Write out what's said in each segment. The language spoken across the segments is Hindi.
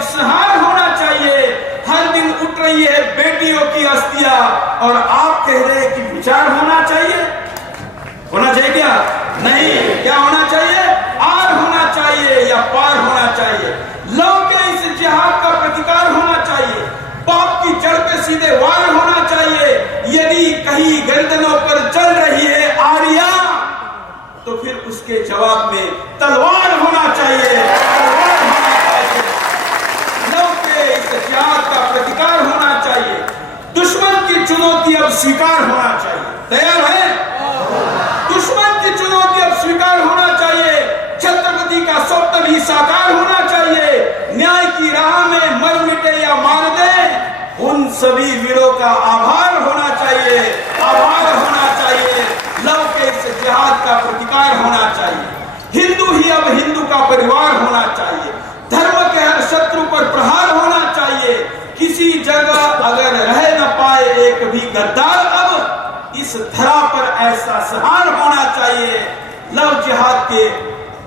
अब संहार होना चाहिए। हर दिन उठ रही है बेटियों की अस्थियां और आप कह रहे हैं कि विचार होना चाहिए। होना चाहिए क्या? नहीं। क्या होना चाहिए? आर होना चाहिए या पार होना चाहिए। लव के इस जिहाद का प्रतिकार होना चाहिए। पाप की जड़ पे सीधे वार होना चाहिए। यदि कहीं गर्दनों पर चल रही है आरिया तो फिर उसके जवाब में तलवार होना चाहिए। तलवार होना चाहिए। लव के इस जिहाद का प्रतिकार होना चाहिए। दुश्मन की चुनौती अब स्वीकार होना चाहिए। तैयार है? दुश्मन की चुनौती अब स्वीकार होना चाहिए। छत्रपति का स्वप्न भी साकार होना चाहिए। न्याय की राह में मर मिटे या मार दे, उन सभी वीरों का आभार होना चाहिए। आभार होना चाहिए। लव के इस जिहाद का प्रतिकार होना चाहिए। हिंदू ही अब हिंदू का परिवार होना चाहिए। धर्म के हर शत्रु पर प्रहार होना चाहिए। किसी जगह अगर रह न पाए एक भी गद्दार, अब इस धरा पर ऐसा संहार होना चाहिए। लव जिहाद के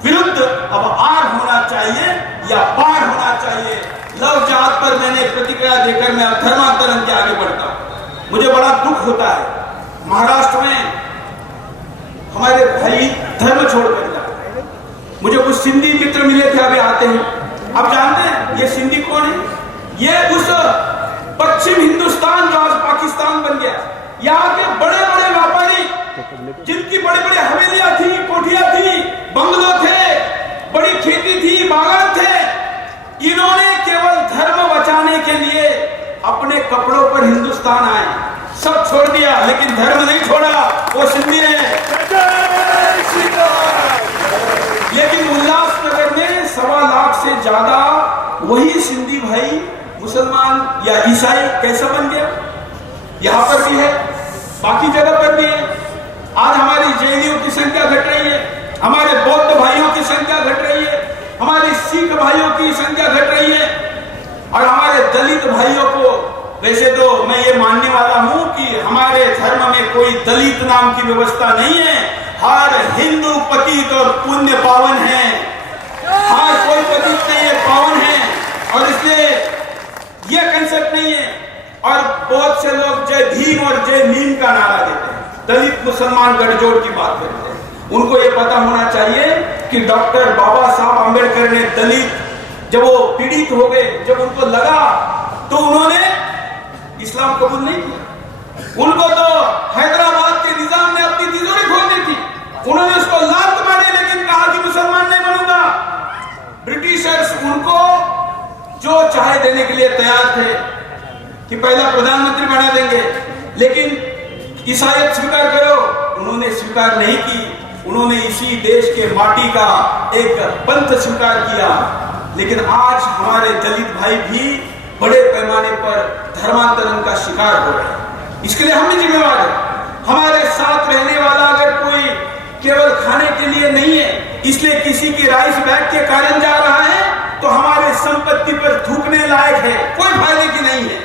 विरुद्ध अब आर होना चाहिए या पार होना चाहिए। लव जिहाद पर मैंने प्रतिक्रिया देकर मैं अब धर्मांतरण के आगे बढ़ता हूं। मुझे बड़ा दुख होता है महाराष्ट्र में हमारे भाई धर्म छोड़कर जाते। मुझे कुछ सिंधी मित्र मिले थे, अभी आते हैं। आप जानते हैं ये सिंधी कौन है? ये उस पश्चिम हिंदुस्तान जो आज पाकिस्तान बन गया, यहाँ के बड़े बड़े व्यापारी जिनकी बड़ी बड़ी हवेलियां थी, कोठियां थी, बंगलो थे, बड़ी खेती थी, बागान थे, इन्होंने केवल धर्म बचाने के लिए अपने कपड़ों पर हिंदुस्तान आए, सब छोड़ दिया, लेकिन धर्म नहीं छोड़ा। वो सिंधी है। लेकिन उल्लासनगर में 1.25 लाख से ज्यादा वही सिंधी भाई मुसलमान या ईसाई कैसा बन गया? यहां पर भी है, बाकी जगह पर भी है। आज हमारी जैनियों की संख्या घट रही है, हमारे बौद्ध भाइयों की संख्या घट रही है, हमारे सिख भाइयों की संख्या घट रही है, और हमारे दलित भाइयों को, वैसे तो मैं ये मानने वाला हूं कि हमारे धर्म में कोई दलित नाम की व्यवस्था नहीं है। हर हिंदू पतित और पुण्य पावन है। हर कोई पतित नहीं है, पावन है। और इसलिए ये कंसेप्ट नहीं है। और बहुत से लोग जय भीम और जय नीम का नारा देते हैं, दलित मुसलमान गठजोड़ की बात करते हैं। उनको ये पता होना चाहिए कि डॉक्टर बाबा साहब आंबेडकर ने दलित जब वो पीड़ित हो गए, जब उनको लगा, तो उन्होंने इस्लाम कबूल नहीं किया। उनको तो हैदराबाद के निजाम ने अपनी तिजोरी खोल दी थी, उन्होंने उसको लात मारी, लेकिन कहा कि मुसलमान नहीं बनूंगा। ब्रिटिशर्स उनको जो चाहे देने के लिए तैयार थे कि पहला प्रधानमंत्री बना देंगे, लेकिन ईसाईयत स्वीकार करो, उन्होंने स्वीकार नहीं की। उन्होंने इसी देश के माटी का एक पंथ स्वीकार किया। लेकिन आज हमारे दलित भाई भी बड़े पैमाने पर धर्मांतरण का शिकार हो रहे हैं। इसके लिए हम भी जिम्मेवार हैं। हमारे साथ रहने वाला अगर कोई केवल खाने के लिए नहीं है, इसलिए किसी की राइस बैग के कारण जा रहा है, तो हमारे संपत्ति पर थूकने लायक है, कोई फायदे की नहीं है।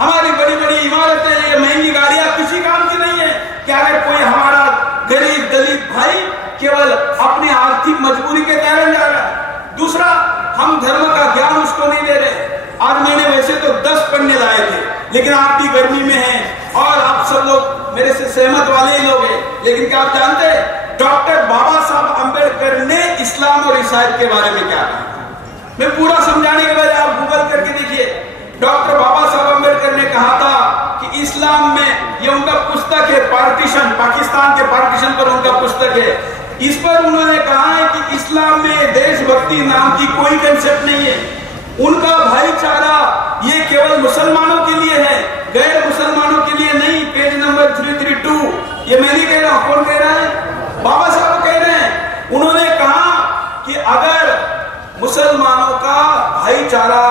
हमारी बड़ी बड़ी इमारतें, ये महंगी गाड़ियां किसी काम की नहीं है कि अगर कोई हमारा गरीब दलित भाई केवल अपनी आर्थिक मजबूरी के कारण जा रहा है। दूसरा, हम धर्म का ज्ञान उसको नहीं दे रहे। आज मैंने वैसे तो 10 पन्ने लाए थे, लेकिन आप भी गर्मी में हैं और आप सब लोग मेरे से सहमत वाले ही लोग हैं। लेकिन क्या आप जानते हैं डॉक्टर बाबा साहब अम्बेडकर ने इस्लाम और ईसाईयत के बारे में क्या कहा? मैं पूरा समझाने के बाद आप गूगल करके देखिए। डॉक्टर बाबा साहब अम्बेडकर ने कहा था कि इस्लाम में, ये उनका पुस्तक है पार्टीशन, पाकिस्तान के पार्टीशन पर उनका पुस्तक है, इस पर उन्होंने कहा है कि इस्लाम में देशभक्ति नाम की कोई कंसेप्ट नहीं है। उनका भाईचारा ये केवल मुसलमानों के लिए है, गैर मुसलमानों के लिए नहीं। पेज नंबर 332, ये मैं नहीं कह रहा हूं, कौन कह रहा है? बाबा साहब कह रहे हैं। उन्होंने कहा कि अगर मुसलमानों का भाईचारा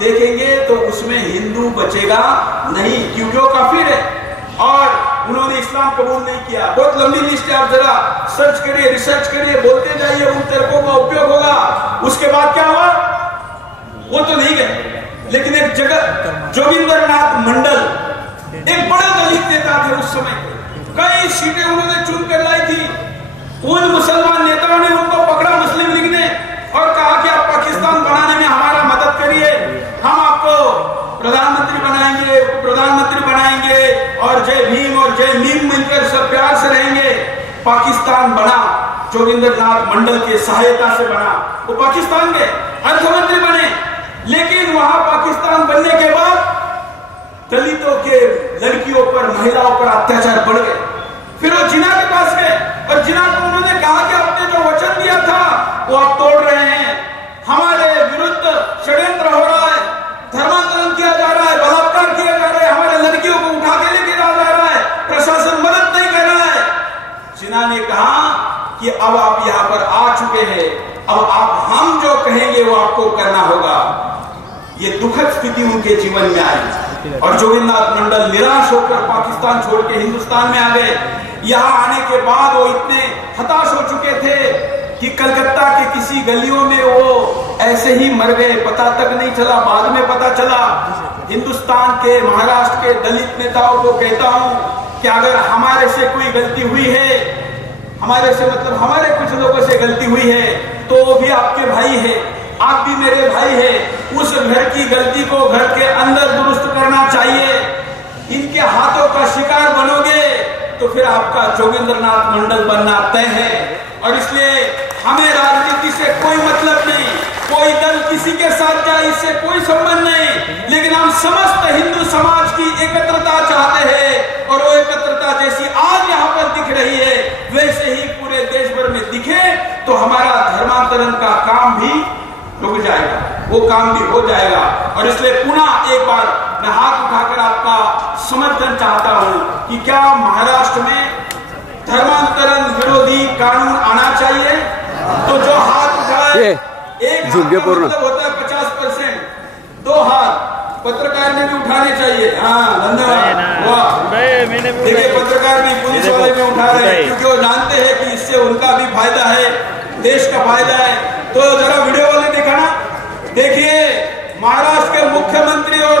देखेंगे तो उसमें हिंदू बचेगा नहीं, क्योंकि वो काफिर है और उन्होंने इस्लाम कबूल नहीं किया। बहुत लंबी लिस्ट है, आप जरा सर्च करिए, रिसर्च करिए, बोलते जाइए, उन तर्कों का उपयोग होगा। उसके बाद क्या हुआ? वो तो नहीं गए, लेकिन एक जगह जोगिंदरनाथ मंडल एक बड़ा दलित नेता थे उस समय, कई सीटें उन्होंने चुन कर लाई थी। उन मुसलमान नेताओं ने उनको पकड़ा मुस्लिम लीग ने और कहा कि आप पाकिस्तान बनाने में हमारा मदद करिए, प्रधानमंत्री बनाएंगे, प्रधानमंत्री बनाएंगे और जय भीम और जय मीम मिलकर सब प्यार से रहेंगे। पाकिस्तान बना जोगिंदर नाथ मंडल की सहायता से बना, वो पाकिस्तान के अर्थमंत्री बने, लेकिन वहां पाकिस्तान बनने के बाद दलितों के लड़कियों पर, महिलाओं पर अत्याचार बढ़ गए। फिर वो जिन्ना के पास गए और जिन्ना को उन्होंने कहा कि आपने जो वचन दिया था वो आप तोड़ रहे हैं, हमारे विरुद्ध षड्यंत्र हो रहा है, धर्मांतरण किया जा रहा है, बलात्कार किया जा रहा है, हमारे लड़कियों को उठा के लेके जा रहा है, प्रशासन मदद नहीं कर रहा है। जिन्ना ने कहा कि अब आप यहाँ पर आ चुके हैं, अब आप हम जो कहेंगे वो आपको करना होगा। ये दुखद स्थिति उनके जीवन में आई और जोगिंदर मंडल निराश होकर पाकिस्तान छोड़ के हिंदुस्तान में आ गए। यहाँ आने के बाद वो इतने हताश हो चुके थे कि कलकत्ता के किसी गलियों में वो ऐसे ही मर गए, पता तक नहीं चला। बाद में पता चला। हिंदुस्तान के, महाराष्ट्र के दलित नेताओं को कहता हूं कि अगर हमारे से कोई गलती हुई है, हमारे से मतलब हमारे कुछ लोगों से गलती हुई है, तो वो भी आपके भाई है, आप भी मेरे भाई है। उस घर की गलती को घर के अंदर दुरुस्त करना चाहिए। इनके हाथों का शिकार बनोगे तो फिर आपका जोगिंदर नाथ मंडल बनना तय है। और इसलिए हमें राजनीति से कोई मतलब नहीं, कोई दल किसी के साथ जाए इससे कोई संबंध नहीं, लेकिन हम समस्त हिंदू समाज की एकत्रता चाहते हैं और वो एकत्रता जैसी आज यहाँ पर दिख रही है वैसे ही पूरे देश भर में दिखे तो हमारा धर्मांतरण का काम भी रुक जाएगा, वो काम भी हो जाएगा। और इसलिए पुनः एक बार मैं हाथ उठाकर आपका समर्थन चाहता हूं कि क्या महाराष्ट्र में धर्मांतरण विरोधी कानून आना चाहिए? तो जो हाथ उठाए, एक हाथ का मतलब होता है 50%, 2 हाथ पत्रकार ने भी उठाने चाहिए। हाँ, धन्यवाद। वाह, देखिए पत्रकार भी पुलिस वाले भी उठा रहे हैं क्योंकि वो जानते हैं कि इससे उनका भी फायदा है, देश का फायदा है। तो जरा वीडियो वाले देखा ना, देखिए महाराष्ट्र के मुख्यमंत्री और